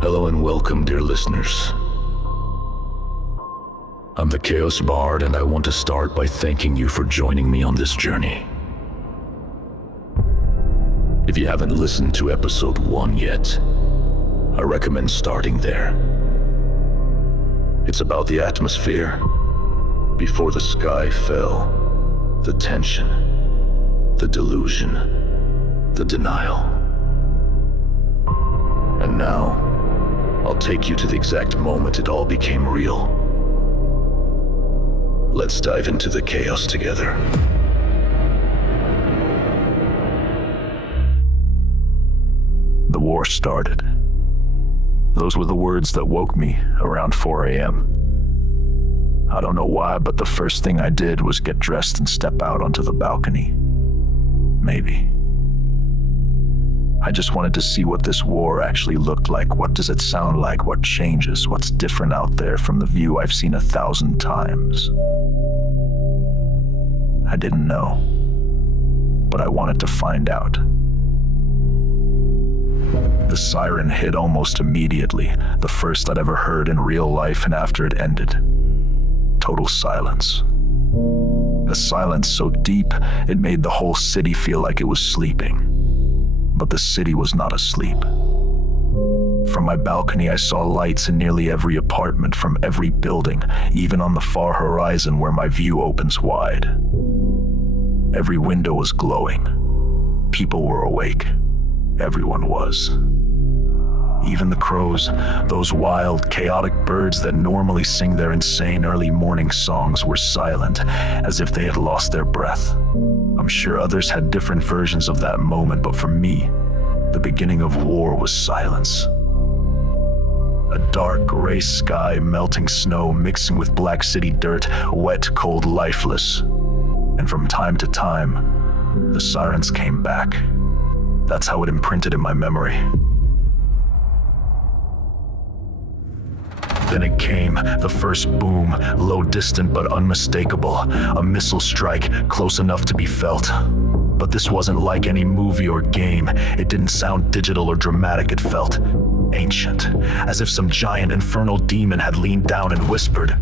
Hello and welcome, dear listeners. I'm the Chaos Bard, and I want to start by thanking you for joining me on this journey. If you haven't listened to episode 1 yet, I recommend starting there. It's about the atmosphere before the sky fell, the tension, the delusion, the denial. And now, I'll take you to the exact moment it all became real. Let's dive into the chaos together. The war started. Those were the words that woke me around 4 a.m. I don't know why, but the first thing I did was get dressed and step out onto the balcony. Maybe. I just wanted to see what this war actually looked like. What does it sound like? What changes? What's different out there from the view I've seen 1,000 times? I didn't know, but I wanted to find out. The siren hit almost immediately, the first I'd ever heard in real life, and after it ended, total silence. A silence so deep, it made the whole city feel like it was sleeping. But the city was not asleep. From my balcony, I saw lights in nearly every apartment, from every building, even on the far horizon where my view opens wide. Every window was glowing. People were awake. Everyone was. Even the crows, those wild, chaotic birds that normally sing their insane early morning songs, were silent, as if they had lost their breath. I'm sure others had different versions of that moment, but for me, the beginning of war was silence. A dark gray sky, melting snow mixing with black city dirt, wet, cold, lifeless. And from time to time, the sirens came back. That's how it imprinted in my memory. Then it came, the first boom, low, distant but unmistakable, a missile strike close enough to be felt. But this wasn't like any movie or game. It didn't sound digital or dramatic. It felt ancient, as if some giant infernal demon had leaned down and whispered.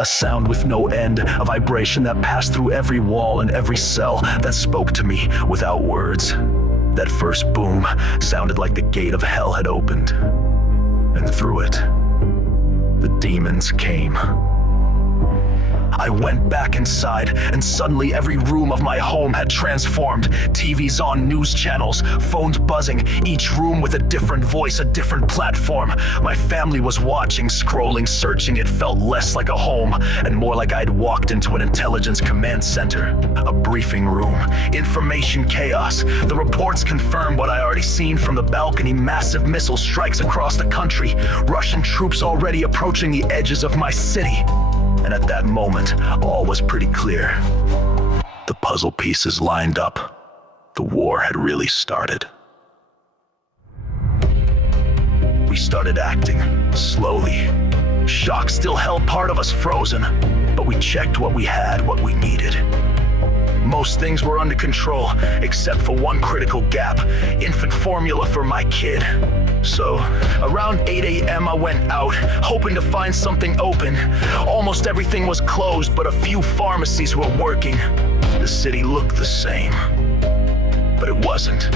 A sound with no end, a vibration that passed through every wall and every cell, that spoke to me without words. That first boom sounded like the gate of hell had opened. And through it, the demons came. I went back inside, and suddenly every room of my home had transformed. TVs on, news channels, phones buzzing, each room with a different voice, a different platform. My family was watching, scrolling, searching. It felt less like a home, and more like I'd walked into an intelligence command center. A briefing room, information chaos. The reports confirmed what I already seen from the balcony. Massive missile strikes across the country. Russian troops already approaching the edges of my city. And at that moment, all was pretty clear. The puzzle pieces lined up. The war had really started. We started acting, slowly. Shock still held part of us frozen, but we checked what we had, what we needed. Most things were under control, except for one critical gap, infant formula for my kid. So, around 8 a.m. I went out, hoping to find something open. Almost everything was closed, but a few pharmacies were working. The city looked the same, but it wasn't.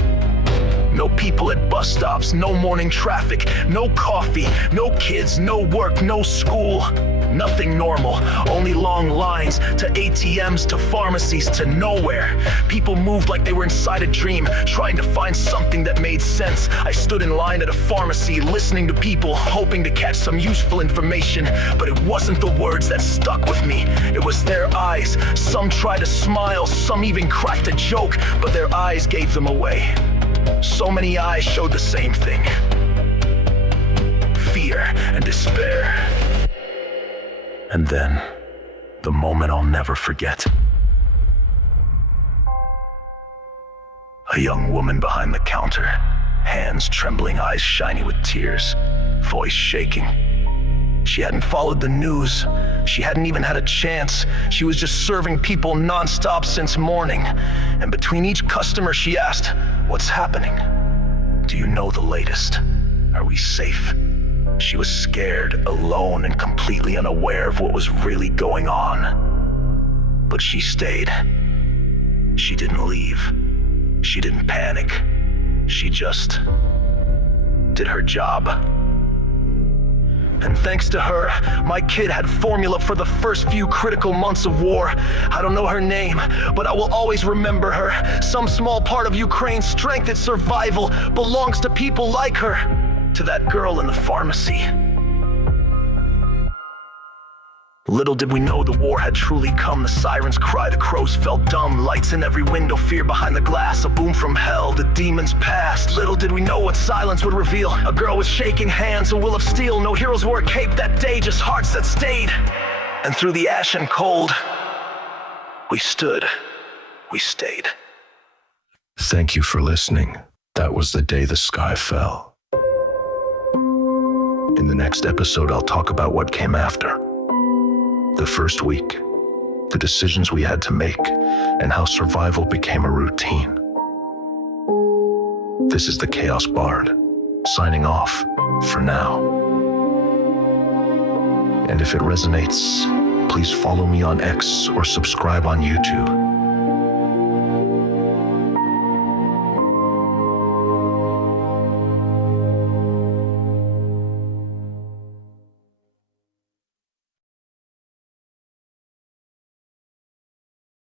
No people at bus stops, no morning traffic, no coffee, no kids, no work, no school. Nothing normal, only long lines to ATMs, to pharmacies, to nowhere. People moved like they were inside a dream, trying to find something that made sense. I stood in line at a pharmacy, listening to people, hoping to catch some useful information. But it wasn't the words that stuck with me, it was their eyes. Some tried to smile, some even cracked a joke, but their eyes gave them away. So many eyes showed the same thing. Fear and despair. And then, the moment I'll never forget. A young woman behind the counter, hands trembling, eyes shiny with tears, voice shaking. She hadn't followed the news. She hadn't even had a chance. She was just serving people nonstop since morning. And between each customer, she asked, "What's happening? Do you know the latest? Are we safe?" She was scared, alone, and completely unaware of what was really going on. But she stayed. She didn't leave. She didn't panic. She just did her job. And thanks to her, my kid had formula for the first few critical months of war. I don't know her name, but I will always remember her. Some small part of Ukraine's strength and survival belongs to people like her, to that girl in the pharmacy. Little did we know the war had truly come. The sirens cry, the crows fell dumb. Lights in every window, fear behind the glass. A boom from hell, the demons passed. Little did we know what silence would reveal. A girl with shaking hands, a will of steel. No heroes wore a cape that day, just hearts that stayed. And through the ash and cold, we stood, we stayed. Thank you for listening. That was the day the sky fell. In the next episode, I'll talk about what came after. The first week, the decisions we had to make, and how survival became a routine. This is the Chaos Bard, signing off for now. And if it resonates, please follow me on X or subscribe on YouTube.